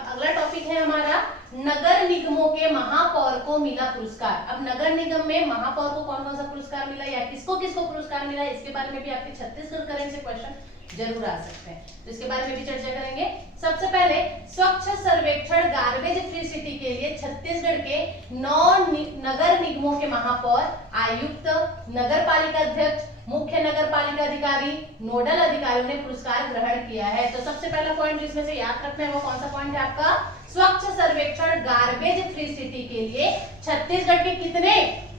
अब अगला टॉपिक है हमारा नगर निगमों के महापौर को मिला पुरस्कार। अब नगर निगम में महापौर को कौन कौन सा पुरस्कार मिला या किसको किसको पुरस्कार मिला, इसके बारे में भी आपके छत्तीसगढ़ करेंट से क्वेश्चन जरूर आ सकते हैं, तो इसके बारे में भी चर्चा करेंगे। सबसे पहले स्वच्छ सर्वेक्षण गार्बेज फ्री सिटी के लिए छत्तीसगढ़ के 9 नगर निगमों के महापौर, आयुक्त, नगर पालिका अध्यक्ष, मुख्य नगर पालिका अधिकारी, नोडल अधिकारियों ने पुरस्कार ग्रहण किया है। तो सबसे पहला पॉइंट जिसमें से याद रखना है वो कौन सा पॉइंट है आपका, स्वच्छ सर्वेक्षण गार्बेज फ्री सिटी के लिए छत्तीसगढ़ के कितने,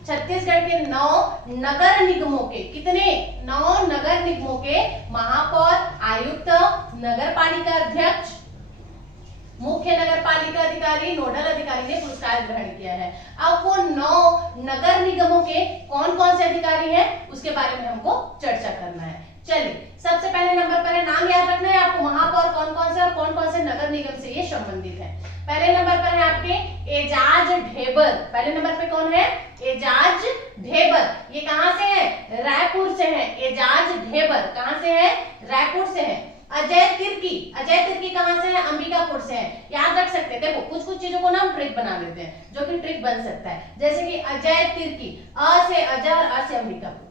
छत्तीसगढ़ के 9 नगर निगमों के कितने, 9 नगर निगमों के महापौर, आयुक्त, नगर पालिका अध्यक्ष, मुख्य नगर पालिका अधिकारी, नोडल अधिकारी ने पुरस्कार ग्रहण किया है। अब वो 9 नगर निगमों के कौन कौन से अधिकारी हैं उसके बारे में हमको चर्चा करना है। चलिए सबसे पहले नंबर पर है, नाम याद रखना है आपको, महापौर कौन कौन से और कौन कौन से नगर निगम से ये संबंधित है। पहले नंबर पर है आपके एजाज ढेबर। पहले नंबर पे कौन है, एजाज ढेबर। ये कहां से है, रायपुर से है। एजाज ढेबर कहां से है, रायपुर से है। अजय तिर्की, अजय तिर्की कहां से है, अंबिकापुर से है। याद रख सकते हैं, देखो कुछ कुछ चीजों को ना हम ट्रिक बना लेते हैं जो कि ट्रिक बन सकता है, जैसे कि अजय तिर्की, अ से अजय और अ से अंबिकापुर।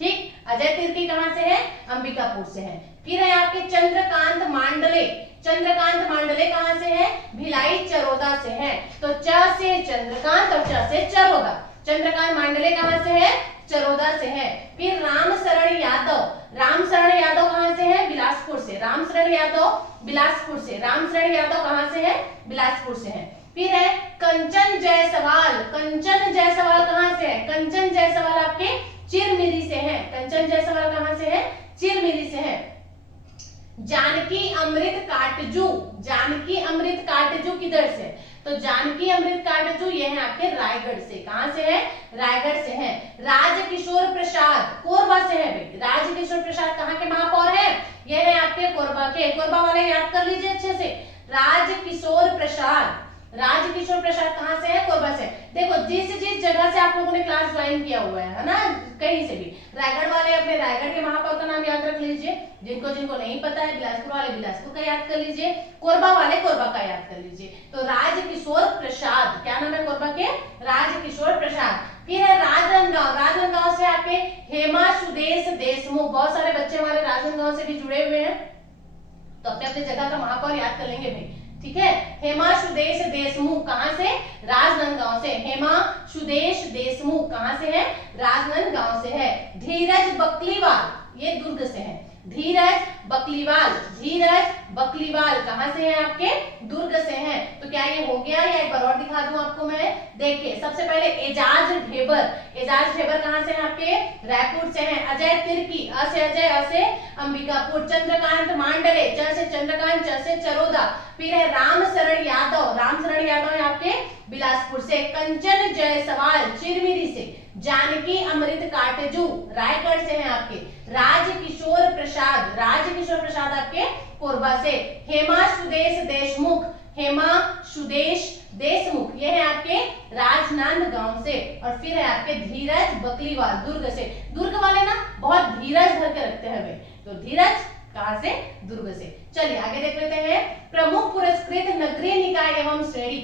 ठीक, अजय तिर्की कहां से है, अंबिकापुर से है। फिर है आपके चंद्रकांत मांडले। चंद्रकांत मांडले कहां से है, भिलाई चरोदा से है। तो च से चंद्रकांत और च से चरोदा। चंद्रकांत मांडले कहां से है, चरोदा से है। फिर रामशरण यादव, रामशरण यादव कहां से है, बिलासपुर से। रामशरण यादव बिलासपुर से। रामशरण यादव कहां से है, बिलासपुर से है। फिर है कंचन जायसवाल। कंचन जायसवाल कहां से है, कंचन जायसवाल आपके चिरमिरी से है। कंचन जायसवाल कहां से है, चिरमिरी से है। जानकी अमृत काटजू, जानकी अमृत काटजू किधर से, तो जानकी अमृत काटजू ये है आपके रायगढ़ से। कहां से है, रायगढ़ से है। राजकिशोर प्रसाद कोरबा से है भाई। राजकिशोर प्रसाद कहां के महापौर है, ये है आपके कोरबा के। कोरबा वाले याद कर लीजिए अच्छे से, राजकिशोर प्रसाद। राजकिशोर प्रसाद कहां से है, कोरबा से। देखो जिस जिस जगह से आप लोगों ने क्लास ज्वाइन किया हुआ है ना, कहीं से भी, रायगढ़ वाले अपने रायगढ़ के महापौर का नाम याद रख लीजिए। जिनको जिनको नहीं पता है, बिलासपुर वाले बिलासपुर का याद कर लीजिए, कोरबा वाले कोरबा का याद कर लीजिए। तो राजकिशोर प्रसाद, क्या नाम है कोरबा के, राजकिशोर प्रसाद। फिर है राजनांदगांव। राजनांदगांव से आपके हेमा सुदेश देशमुख। बहुत सारे बच्चे हमारे राजनांदगांव से भी जुड़े हुए हैं, तो अपने अपने जगह का महापौर याद कर लेंगे भाई, ठीक है। हेमा सुदेश देशमुख कहां से, राजनांदगांव से। हेमा सुदेश देशमुख कहां से है, राजनांदगांव से है। धीरज बकलीवाल, ये दुर्ग से है। धीरज बकलीवाल, धीरज बकलीवाल कहां से है, आपके दुर्ग से है। तो क्या ये हो गया या एक बार और दिखा दूं आपको मैं, देखिए सबसे पहले एजाज ढेबर। एजाज ढेबर कहां से है, आपके रायपुर से है। अजय तिर्की, अ से अजय अ से अंबिकापुर। चंद्रकांत मांडले, च से चंद्रकांत च से चरोदा। फिर है रामशरण यादव, रामशरण यादव है आपके बिलासपुर से। कंचन जायसवाल चिरमिरी से। जानकी अमृत काटजू रायगढ़ से है आपके। राजकिशोर प्रसाद, राजकिशोर प्रसाद आपके कोरबा से। हेमा सुदेश देशमुख, हेमा सुदेश देशमुख ये है आपके राजनांदगांव से। और फिर है आपके धीरज बकलीवाल दुर्ग से। दुर्ग वाले ना बहुत धीरज धर के रखते हैं भाई, तो धीरज कहां से, दुर्ग से। चलिए आगे देख लेते हैं। प्रमुख पुरस्कृत नगरीय निकाय एवं श्रेणी।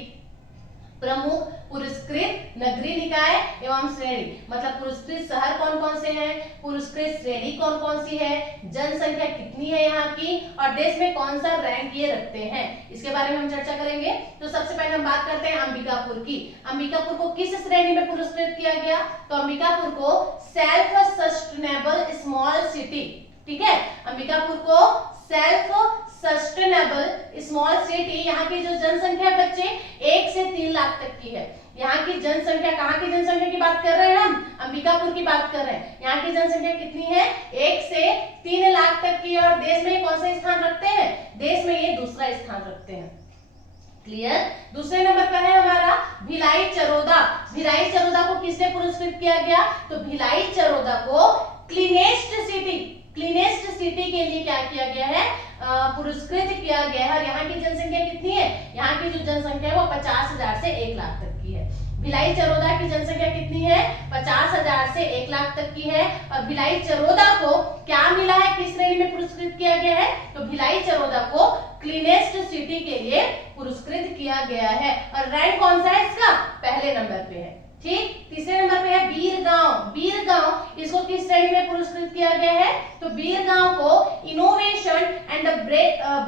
प्रमुख पुरस्कृत नगरीय निकाय एवं श्रेणी मतलब पुरस्कृत शहर कौन कौन से हैं, पुरस्कृत श्रेणी कौन कौन सी है, जनसंख्या कितनी है यहाँ की, और देश में कौन सा रैंक ये रखते हैं, इसके बारे में हम चर्चा करेंगे। तो सबसे पहले हम बात करते हैं अंबिकापुर की। अंबिकापुर को किस श्रेणी में पुरस्कृत किया गया, तो अंबिकापुर को सेल्फ सस्टेनेबल स्मॉल सिटी, ठीक है। अंबिकापुर को सेल्फ सस्टेनेबल स्मॉल सिटी, यहाँ की जो जनसंख्या बच्चे 1 से 3 लाख तक की है। यहाँ की जनसंख्या, कहाँ की जनसंख्या की बात कर रहे हैं हम, अंबिकापुर की बात कर रहे हैं। यहाँ की जनसंख्या कितनी है, 1 से 3 लाख तक की है। और देश में कौन सा स्थान रखते हैं, देश में ये दूसरा स्थान रखते हैं। क्लियर। दूसरे नंबर पर है हमारा भिलाई चरोदा। भिलाई चरोदा को किसने पुरस्कृत किया गया, तो भिलाई चरोदा को क्लीनेस्ट सिटी, क्लीनेस्ट सिटी के लिए क्या किया गया है, पुरस्कृत किया गया है। और यहाँ की जनसंख्या कितनी है, यहाँ की जो जनसंख्या है वो 50,000 से 1 लाख तक की है। भिलाई चरोदा की जनसंख्या कितनी है, 50,000 से 1 लाख तक की है। और भिलाई चरोदा को क्या मिला है, किस श्रेणी में पुरस्कृत किया गया है, तो भिलाई चरोदा को क्लीनेस्ट सिटी के लिए पुरस्कृत किया गया है। और रैंक कौन सा है इसका? पहले नंबर पे है। ठीक, तीसरे नंबर पे है बीरगांव। बीरगांव इसको किस श्रेणी में पुरस्कृत किया गया है? तो बीरगांव को इनोवेशन एंड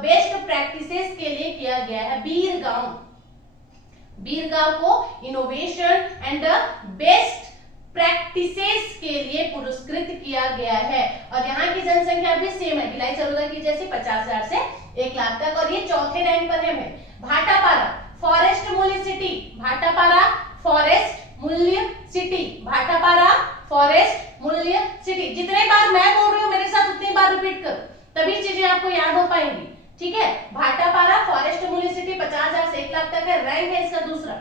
बेस्ट प्रैक्टिसेस के लिए किया गया है। बीरगांव को इनोवेशन एंड बेस्ट प्रैक्टिसेस के लिए पुरस्कृत किया गया है। और यहाँ की जनसंख्या भी सेम है भिलाई चरोदा की जैसे 50,000 से 1 लाख तक। और ये चौथे रैंक पर है। भाटापारा फॉरेस्ट मूल्य सिटी, भाटापारा फॉरेस्ट मूल्य सिटी, भाटापारा फॉरेस्ट मूल्य सिटी। जितने बार मैं बोल रही हूँ मेरे साथ उतनी बार रिपीट करो, तभी चीजें आपको याद हो पाएंगी। ठीक है, भाटापारा फॉरेस्ट मूल्य सिटी 50,000 से 1 लाख तक है। रैंक है इसका दूसरा।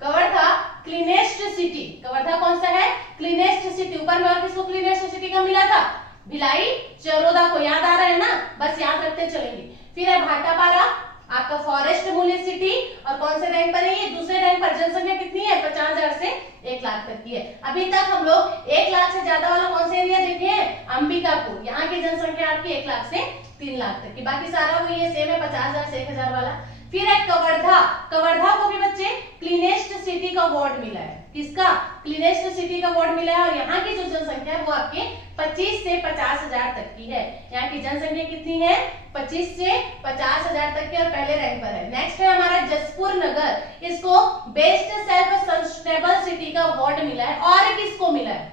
कवर्धा क्लीनेस्ट सिटी, कवर्धा कौन सा है? Cleanest city. ऊपर में और किसको क्लीनेस्ट सिटी का मिला था? भिलाई चरोदा को। याद आ रहा है ना? बस याद रखते चलेंगे। फिर है भाटापारा आपका फॉरेस्ट मूल्य सिटी, और कौन से रैंक पर है ये? दूसरे रैंक पर। जनसंख्या कितनी है? 50,000 से 1 लाख तक की है। अभी तक हम लोग 1 लाख से ज्यादा वाला कौन सा एरिया देखे हैं? अंबिकापुर। यहाँ की जनसंख्या आपकी 1 लाख से 3 लाख तक की। बाकी सारा वो ये सेम है 50,000 से 1,000 वाला। फिर है कवर्धा। कवर्धा को भी बच्चे क्लीनेस्ट सिटी का अवार्ड मिला है। किसका? क्लीनेस्ट सिटी का अवार्ड मिला है। और यहाँ की जो जनसंख्या है वो आपके 25 से 50,000 तक की है। यहाँ की जनसंख्या कितनी है? 25 से 50,000 तक की, और पहले रैंक पर है। नेक्स्ट है हमारा जसपुर नगर। इसको बेस्ट सेल्फ सस्टेनेबल सिटी का अवार्ड मिला है। और किसको मिला है?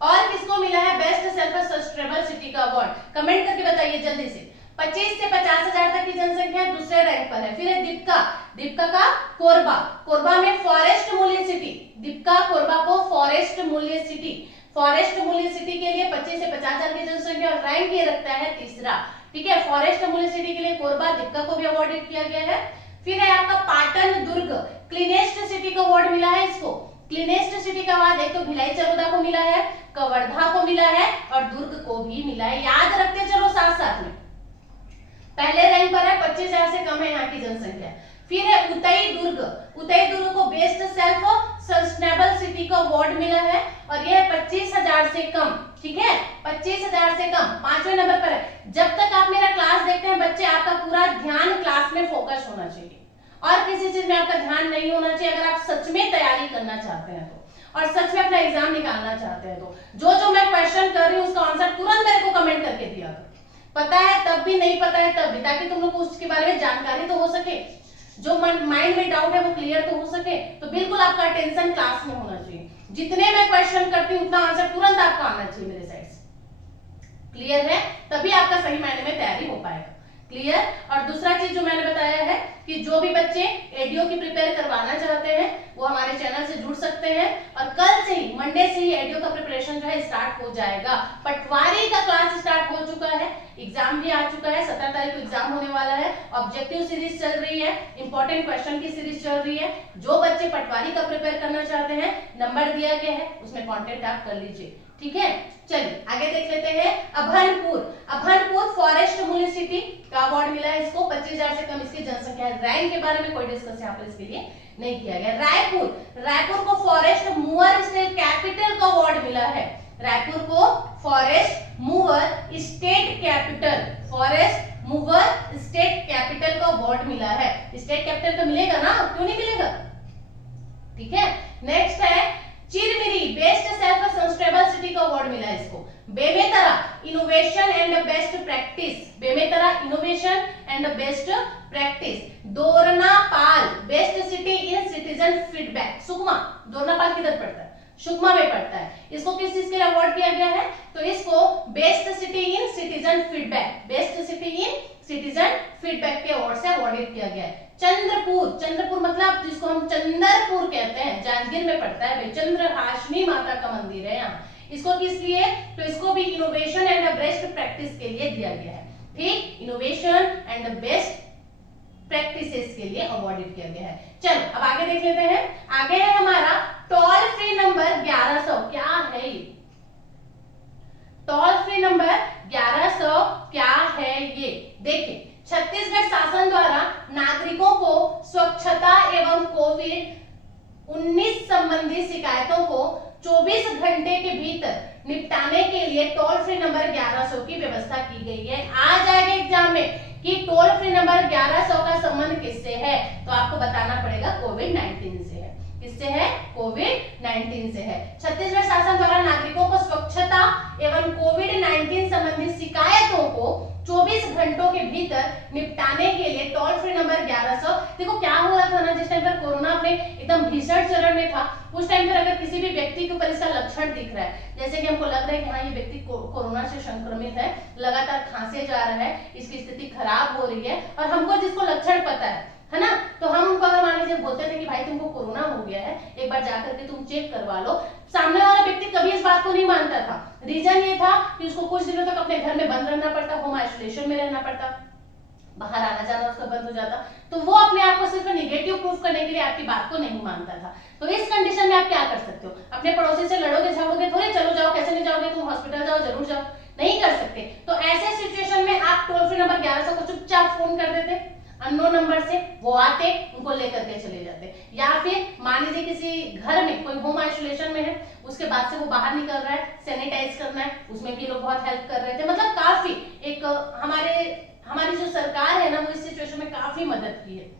और किसको मिला है बेस्ट सेल्फ सस्टेनेबल सिटी का अवार्ड? कमेंट करके बताइए जल्दी से। 25 से 50,000 तक की जनसंख्या दूसरे रैंक पर है। फिर है दीपका। दीपका का कोरबा। कोरबा में फॉरेस्ट मूल्य सिटी। दीपका कोरबा को फॉरेस्ट मूल्य सिटी। फॉरेस्ट मूल्य सिटी के लिए 25 से 50,000 की जनसंख्या, और रैंक ये रखता है तीसरा। ठीक है, फॉरेस्ट मूल्य सिटी के लिए कोरबा दीपका को भी अवार्डेड किया गया है। फिर है आपका पाटन दुर्ग। क्लीनेस्ट सिटी का अवार्ड मिला है इसको। क्लीनेस्ट सिटी का अवार्ड एक तो भिलाई चरोदा को मिला है, कवर्धा को मिला है, और दुर्ग को भी मिला है। याद रखते चलो साथ साथ में। पहले रैंक पर है, 25,000 से कम है यहाँ की जनसंख्या। फिर है उदय दुर्ग। उदय दुर्ग को बेस्ट सेल्फ सस्टेनेबल सिटी का अवार्ड मिला है, और यह है 25,000 से कम। ठीक है, 25,000 से कम 5वें नंबर पर है। जब तक आप मेरा क्लास देखते हैं बच्चे, आपका पूरा ध्यान क्लास में फोकस होना चाहिए, और किसी चीज में आपका ध्यान नहीं होना चाहिए। अगर आप सच में तैयारी करना चाहते हैं तो, और सच में अपना एग्जाम निकालना चाहते हैं तो, जो मैं क्वेश्चन कर रही हूँ उसका आंसर तुरंत मेरे को कमेंट करके दिया करो। पता है तब भी, नहीं पता है तब भी, ताकि तुम लोग को उसके बारे में जानकारी तो हो सके, जो माइंड में डाउट है वो क्लियर तो हो सके। तो बिल्कुल आपका अटेंशन क्लास में होना चाहिए। जितने मैं क्वेश्चन करती हूँ उतना आंसर तुरंत आपका आना चाहिए मेरे साइड से। क्लियर है? तभी आपका सही मायने में तैयारी हो पाएगा। क्लियर? और दूसरा चीज जो मैंने बताया है कि जो भी बच्चे एडीओ की प्रिपेयर करवाना चाहते हैं वो हमारे चैनल से जुड़ सकते हैं, और कल से ही मंडे से ही एडीओ का प्रिपरेशन जो है स्टार्ट हो जाएगा। पटवारी का क्लास स्टार्ट हो चुका है, एग्जाम भी आ चुका है, 17 तारीख को एग्जाम होने वाला है। ऑब्जेक्टिव सीरीज चल रही है, इंपॉर्टेंट क्वेश्चन की सीरीज चल रही है। जो बच्चे पटवारी का प्रिपेयर करना चाहते हैं, नंबर दिया गया है, उसमें कॉन्टेक्ट आप कर लीजिए। ठीक है, चलिए आगे देख लेते हैं। अभनपुर। अभनपुर फॉरेस्ट मूल्य सिटी का अवार्ड मिला है इसको, 25,000 से कम इसकी जनसंख्या है। रैंक के बारे में कोई डिस्कस यहाँ पर इसके लिए नहीं किया गया। रायपुर। रायपुर को फॉरेस्ट मूवर स्टेट कैपिटल का अवार्ड मिला है। रायपुर को forest mover state capital, forest mover state capital का अवार्ड मिला है। स्टेट कैपिटल तो मिलेगा ना, क्यों नहीं मिलेगा? ठीक है, नेक्स्ट है Chirmiri. Best self sustainable city का अवार्ड मिला है इसको। Bemetara innovation and best practice. Bemetara innovation and best practice. Dornapal best city in citizen feedback. Sukma. Dornapal किधर पड़ता है? सुकमा में पड़ता है। इसको किस चीज के लिए अवार्ड किया गया है? तो इसको best city in citizen feedback, best city in citizen feedback के अवार्ड से अवार्डेड किया गया है। चंद्रपुर। चंद्रपुर मतलब जिसको हम चंद्रपुर कहते हैं, जांजगीर में पड़ता है भाई। चंद्रहासिनी माता का मंदिर है यहाँ। इसको किस लिए? तो इसको भी इनोवेशन एंड बेस्ट प्रैक्टिस के लिए दिया गया है। ठीक, इनोवेशन एंड बेस्ट प्रैक्टिसेस के लिए अवार्डेड किया गया है। चलो अब आगे देख लेते हैं। आगे है हमारा टोल फ्री नंबर 1100। क्या है ये? टोल फ्री नंबर 1100 क्या है ये? देखिए, छत्तीसगढ़ शासन द्वारा नागरिकों को स्वच्छता एवं कोविड-19 संबंधी शिकायतों को 24 घंटे के भीतर निपटाने के लिए टोल फ्री नंबर 1100 की व्यवस्था की गई है। आ जाएगा एग्जाम में कि टोल फ्री नंबर 1100 का संबंध किससे है, तो आपको बताना पड़ेगा कोविड-19 से है। किससे है? कोविड-19 से है। छत्तीसगढ़ शासन द्वारा नागरिकों को स्वच्छता एवं कोविड-19 संबंधित शिकायतों को 24 घंटों के भीतर निपटाने के लिए टोल फ्री नंबर 1100। देखो क्या हो रहा था ना, जिस टाइम पर कोरोना अपने एकदम भीषण चरण में था, उस टाइम पर अगर किसी भी व्यक्ति के ऊपर इसका लक्षण दिख रहा है, जैसे कि हमको लग रहा है कि हाँ ये व्यक्ति कोरोना से संक्रमित है, लगातार खांसे जा रहा है, इसकी स्थिति खराब हो रही है, और हमको जिसको लक्षण पता है ना, तो हम उनको अगर मान लीजिए बोलते थे कि भाई तुमको कोरोना हो गया है, एक बार जाकर के तुम चेक करवा लो, सामने वाला व्यक्ति कभी इस बात को नहीं मानता था। रीजन ये था कि उसको कुछ दिनों तक अपने घर में बंद रहना पड़ता, होम आइसोलेशन में रहना पड़ता, बाहर आना जाना उसका बंद हो जाता, तो वो अपने आप को सिर्फ नेगेटिव प्रूफ करने के लिए आपकी बात को नहीं मानता था। तो इस कंडीशन में आप क्या कर सकते हो? अपने पड़ोसी से लड़ोगे झगड़ोगे थोड़े, चलो जाओ, कैसे नहीं जाओगे तुम, हॉस्पिटल जाओ, जरूर जाओ, नहीं कर सकते। तो ऐसे सिचुएशन में आप टोल फ्री नंबर 1100 को चुपचाप फोन कर देते अननोन नंबर से, वो आते, उनको लेकर के चले जाते। या फिर मान लीजिए किसी घर में कोई होम आइसोलेशन में है, उसके बाद से वो बाहर निकल रहा है, सैनिटाइज करना है, उसमें भी लोग बहुत हेल्प कर रहे थे। मतलब काफी एक हमारी जो सरकार है ना, वो इस सिचुएशन में काफी मदद की है,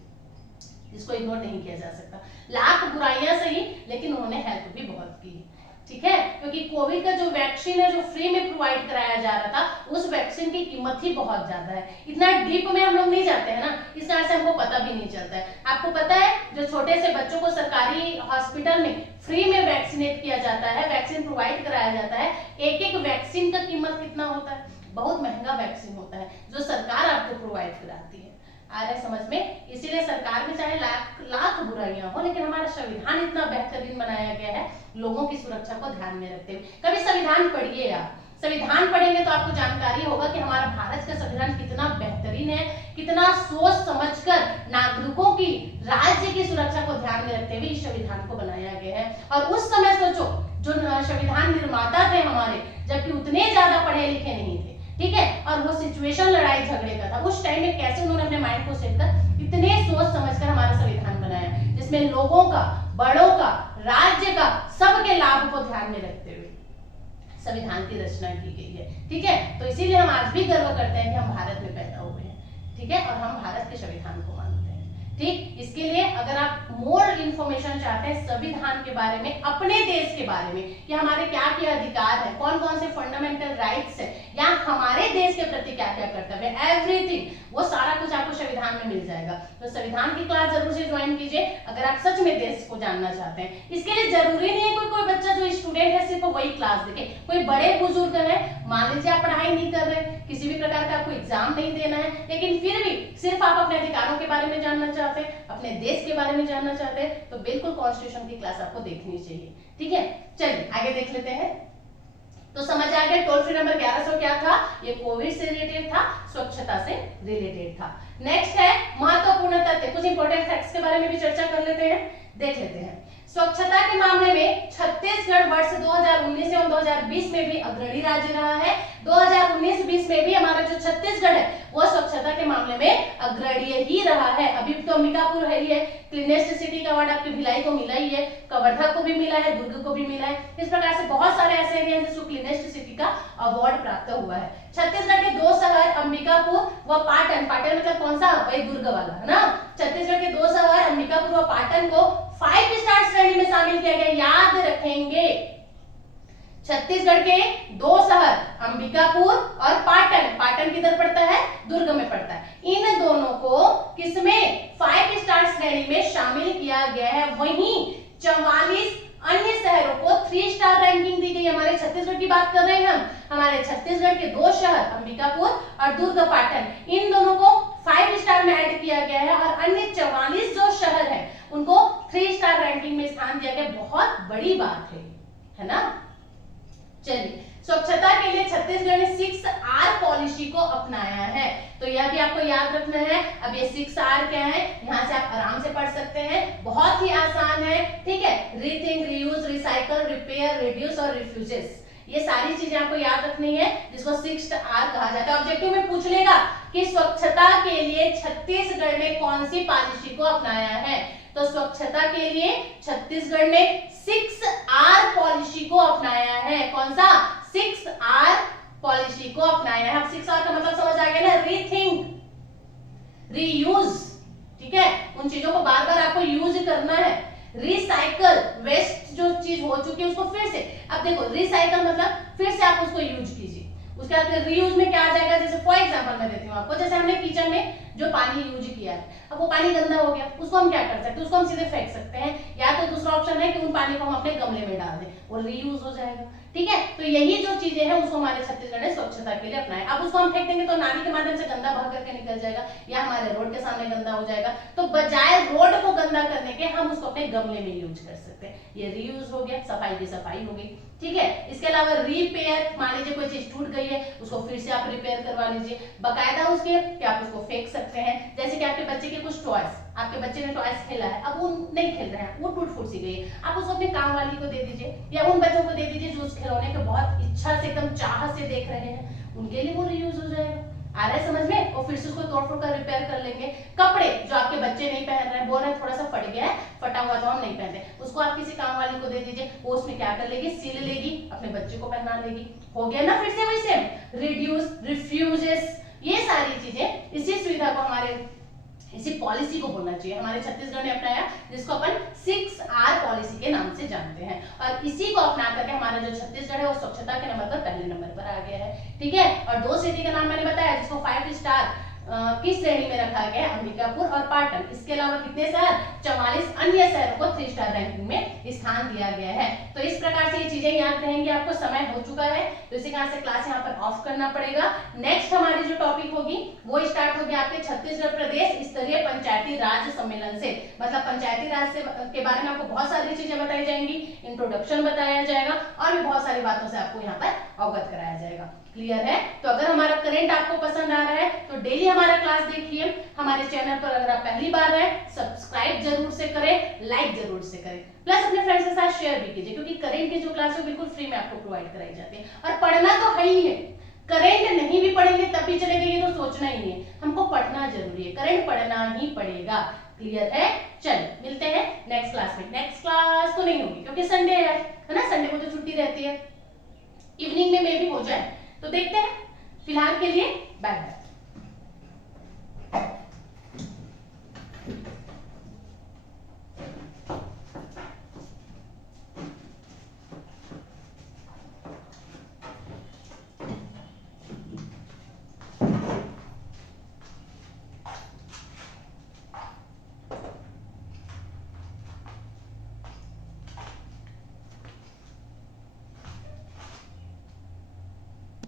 जिसको इग्नोर नहीं किया जा सकता। लाख बुराइयां सही, लेकिन उन्होंने हेल्प भी बहुत की, ठीक है, क्योंकि कोविड का जो वैक्सीन है जो फ्री में प्रोवाइड कराया जा रहा था, उस वैक्सीन की कीमत ही बहुत ज्यादा है। इतना डीप में हम लोग नहीं जाते हैं ना, इस तरह से हमको पता भी नहीं चलता है। आपको पता है जो छोटे से बच्चों को सरकारी हॉस्पिटल में फ्री में वैक्सीनेट किया जाता है, वैक्सीन प्रोवाइड कराया जाता है, एक एक वैक्सीन का कीमत कितना होता है? बहुत महंगा वैक्सीन होता है जो सरकार आपको प्रोवाइड कराती है। आ रहा है समझ में? इसीलिए सरकार में चाहे लाख बुराइयां हो, लेकिन हमारा संविधान इतना बेहतरीन बनाया गया है लोगों की सुरक्षा को ध्यान में रखते हुए। कभी संविधान पढ़िए आप, संविधान पढ़ेंगे तो आपको जानकारी होगा कि हमारा भारत का संविधान कितना बेहतरीन है, कितना सोच समझकर नागरिकों की, राज्य की सुरक्षा को ध्यान में रखते हुए इस संविधान को बनाया गया है। और उस समय सोचो जो संविधान निर्माता थे हमारे, जबकि उतने ज्यादा पढ़े लिखे नहीं थे, ठीक है, और वो सिचुएशन लड़ाई झगड़े का था, उस टाइम में कैसे उन्होंने अपने माइंड को सेट कर इतने सोच समझकर हमारा संविधान बनाया, जिसमें लोगों का, बड़ों का, राज्य का, सबके लाभ को ध्यान में रखते हुए संविधान की रचना की गई है, ठीक है। तो इसीलिए हम आज भी गर्व करते हैं कि हम भारत में पैदा हुए हैं, ठीक है, और हम भारत के संविधान को मानते हैं, ठीक। इसके लिए अगर आप मोर इंफॉर्मेशन चाहते हैं संविधान के बारे में, अपने देश के बारे में, कि हमारे क्या क्या अधिकार है, कौन कौन से फंडामेंटल राइट्स है, या हमारे देश के प्रति क्या क्या कर्तव्य है, एवरीथिंग, वो सारा कुछ आपको संविधान में मिल जाएगा। तो संविधान की क्लास जरूर से ज्वाइन कीजिए अगर आप सच में देश को जानना चाहते हैं। इसके लिए जरूरी नहीं है कोई बच्चा जो स्टूडेंट है सिर्फ वही क्लास देखे, कोई बड़े बुजुर्ग है, मान लीजिए आप पढ़ाई नहीं कर रहे, किसी भी प्रकार का आपको एग्जाम नहीं देना है, लेकिन फिर भी सिर्फ आप अपने अधिकारों के बारे में जानना चाहते हैं, अपने देश के बारे में जानना चाहते हैं, तो बिल्कुल कॉन्स्टिट्यूशन की क्लास आपको देखनी चाहिए, ठीक है। चलिए आगे देख लेते हैं। तो समझ आ गया टोल फ्री नंबर 1100 क्या था? ये कोविड से रिलेटेड था, स्वच्छता से रिलेटेड था। नेक्स्ट है महत्वपूर्ण तथ्य, कुछ इंपॉर्टेंट फैक्ट्स के बारे में भी चर्चा कर लेते हैं, देख लेते हैं। स्वच्छता के मामले में छत्तीसगढ़ वर्ष 2019 एवं 2020 में भी अग्रणी राज्य रहा है। 2019-20 में भी हमारा जो छत्तीसगढ़ है वो स्वच्छता के मामले में अग्रणी ही रहा है। अभी तो अंबिकापुर है ही है, क्लीनेस्ट सिटी का अवार्ड आपके भिलाई को मिला ही है, कवर्धा को भी मिला है, दुर्ग को भी मिला है। इस प्रकार से बहुत सारे ऐसे एरिया हैं जिसको क्लीनेस्ट सिटी का अवार्ड प्राप्त हुआ है। छत्तीसगढ़ के दो शहर अंबिकापुर व पाटन, पाटन मतलब कौन सा? वही दुर्ग वाला है ना। छत्तीसगढ़ के दो शहर अंबिकापुर व पाटन को 5 स्टार श्रेणी में शामिल किया गया, याद रखेंगे। छत्तीसगढ़ के दो शहर अंबिकापुर और पाटन, पाटन किधर पड़ता है? दुर्ग में पड़ता है। इन दोनों को किसमें? 5 स्टार श्रेणी में शामिल किया गया है। वहीं 44 अन्य शहरों को 3 स्टार रैंकिंग दी गई। हमारे छत्तीसगढ़ की बात कर रहे हैं हम, हमारे छत्तीसगढ़ के दो शहर अंबिकापुर और दुर्ग पाटन, इन दोनों को 5 स्टार में ऐड किया गया है, और अन्य 44 जो शहर है उनको 3 स्टार रैंकिंग में स्थान दिया गया। बहुत बड़ी बात है ना। चलिए, स्वच्छता के लिए छत्तीसगढ़ ने 6R पॉलिसी को अपनाया है, तो यह भी आपको याद रखना है। अब ये 6R क्या है, यहाँ से आप आराम से पढ़ सकते हैं, बहुत ही आसान है, ठीक है। Rethink, reuse, recycle, repair, reduce और रिफ्यूजेस, ये सारी चीजें आपको याद रखनी है, जिसको 6R कहा जाता है। ऑब्जेक्टिव में पूछ लेगा कि स्वच्छता के लिए छत्तीसगढ़ ने कौन सी पॉलिसी को अपनाया है, तो स्वच्छता के लिए छत्तीसगढ़ ने 6R पॉलिसी को अपनाया है। कौन सा? 6R पॉलिसी को अपनाया है। अब 6R का मतलब समझ आ गया ना, रीथिंक, रीयूज, ठीक है, उन चीजों को बार बार आपको यूज करना है। रिसाइकल, वेस्ट जो चीज हो चुकी है उसको फिर से, अब देखो रिसाइकल मतलब फिर से आप उसको यूज कीजिए। उसके बाद रीयूज में क्या आ जाएगा, जैसे फॉर एग्जांपल मैं देती हूँ आपको, जैसे हमने किचन में जो पानी यूज किया है, अब वो पानी गंदा हो गया, उसको हम क्या कर सकते हैं, उसको हम सीधे फेंक सकते हैं, या तो दूसरा ऑप्शन है कि उन पानी को हम अपने गमले में डाल दें, वो रीयूज हो जाएगा। ठीक है, तो यही जो चीजें हैं उसको हमारे छत्तीसगढ़ ने स्वच्छता के लिए अपनाया। अब उसको हम फेंक देंगे तो नाली के माध्यम से गंदा बह करके निकल जाएगा, या हमारे रोड के सामने गंदा हो जाएगा। तो बजाय रोड को गंदा करने के हम उसको अपने गमले में यूज कर सकते हैं। ये रीयूज हो गया, सफाई की सफाई हो गई। ठीक है, इसके अलावा रिपेयर, मान लीजिए कोई चीज टूट गई है, उसको फिर से आप रिपेयर करवा लीजिए, बकायदा उसके कि आप उसको फेंक सकते हैं। जैसे कि आपके बच्चे के कुछ टॉयज, आपके बच्चे ने टॉयज खेला है, अब वो नहीं खेल रहे हैं, वो टूट फूट सी गई है, आप उसको अपने काम वाली को दे दीजिए, या उन बच्चों को दे दीजिए जो उस खिलौने को बहुत इच्छा से, एकदम चाह से देख रहे हैं, उनके लिए वो रीयूज हो जाएगा। आ रहा है समझ में? और फिर से उसको तोड़ फोड़ कर रिपेयर कर लेंगे। कपड़े जो आपके बच्चे नहीं पहन रहे हैं, बोल रहे हैं थोड़ा सा फट गया है, फटा हुआ तो हम नहीं पहनते, उसको आप किसी काम वाली को दे दीजिए, वो उसमें क्या कर लेगी, सिल लेगी, अपने बच्चे को पहना लेगी। हो गया ना फिर से वही सेम, रिड्यूस, रिफ्यूजेस, ये सारी चीजें इसी सुविधा को, हमारे इसी पॉलिसी को बोलना चाहिए, हमारे छत्तीसगढ़ ने अपनाया, जिसको अपन 6R पॉलिसी के नाम से जानते हैं। और इसी को अपना करके हमारा जो छत्तीसगढ़ है वो स्वच्छता के नंबर पर पहले नंबर पर आ गया है। ठीक है, और 2 सिटी का नाम मैंने बताया जिसको 5 स्टार की श्रेणी में रखा गया है, अंबिकापुर और पाटन। इसके अलावा कितने शहर, 44 अन्य शहरों को 3 स्टार रैंकिंग में स्थान दिया गया है। तो इस प्रकार से ये चीजें याद रहेंगी। आपको समय हो चुका है तो इसी कारण से क्लास यहाँ पर ऑफ करना पड़ेगा। नेक्स्ट हमारी जो टॉपिक होगी वो स्टार्ट होगी आपके छत्तीसगढ़ प्रदेश स्तरीय पंचायती राज सम्मेलन से। मतलब पंचायती राज से के बारे में आपको बहुत सारी चीजें बताई जाएंगी, इंट्रोडक्शन बताया जाएगा, और भी बहुत सारी बातों से आपको यहाँ पर अवगत कराया जाएगा। क्लियर है? तो अगर हमारा करंट आपको पसंद आ रहा है तो डेली हमारा क्लास देखिए। हमारे चैनल पर अगर आप पहली बार हैं, सब्सक्राइब जरूर से करें, लाइक जरूर से करें, प्लस अपने फ्रेंड्स के साथ शेयर भी कीजिए, क्योंकि करंट की जो क्लास है बिल्कुल फ्री में आपको प्रोवाइड कराई जाती है। और पढ़ना तो है ही है, करंट नहीं भी पढ़ेंगे तब भी चलेगा, ये तो सोचना ही नहीं है, हमको पढ़ना जरूरी है, करंट पढ़ना ही पड़ेगा। क्लियर है? चल मिलते हैं नेक्स्ट क्लास में। नेक्स्ट क्लास तो नहीं होगी क्योंकि संडे है ना, संडे को तो छुट्टी रहती है, इवनिंग में मे भी हो जाए, तो देखते हैं। फिलहाल के लिए बाय बाय।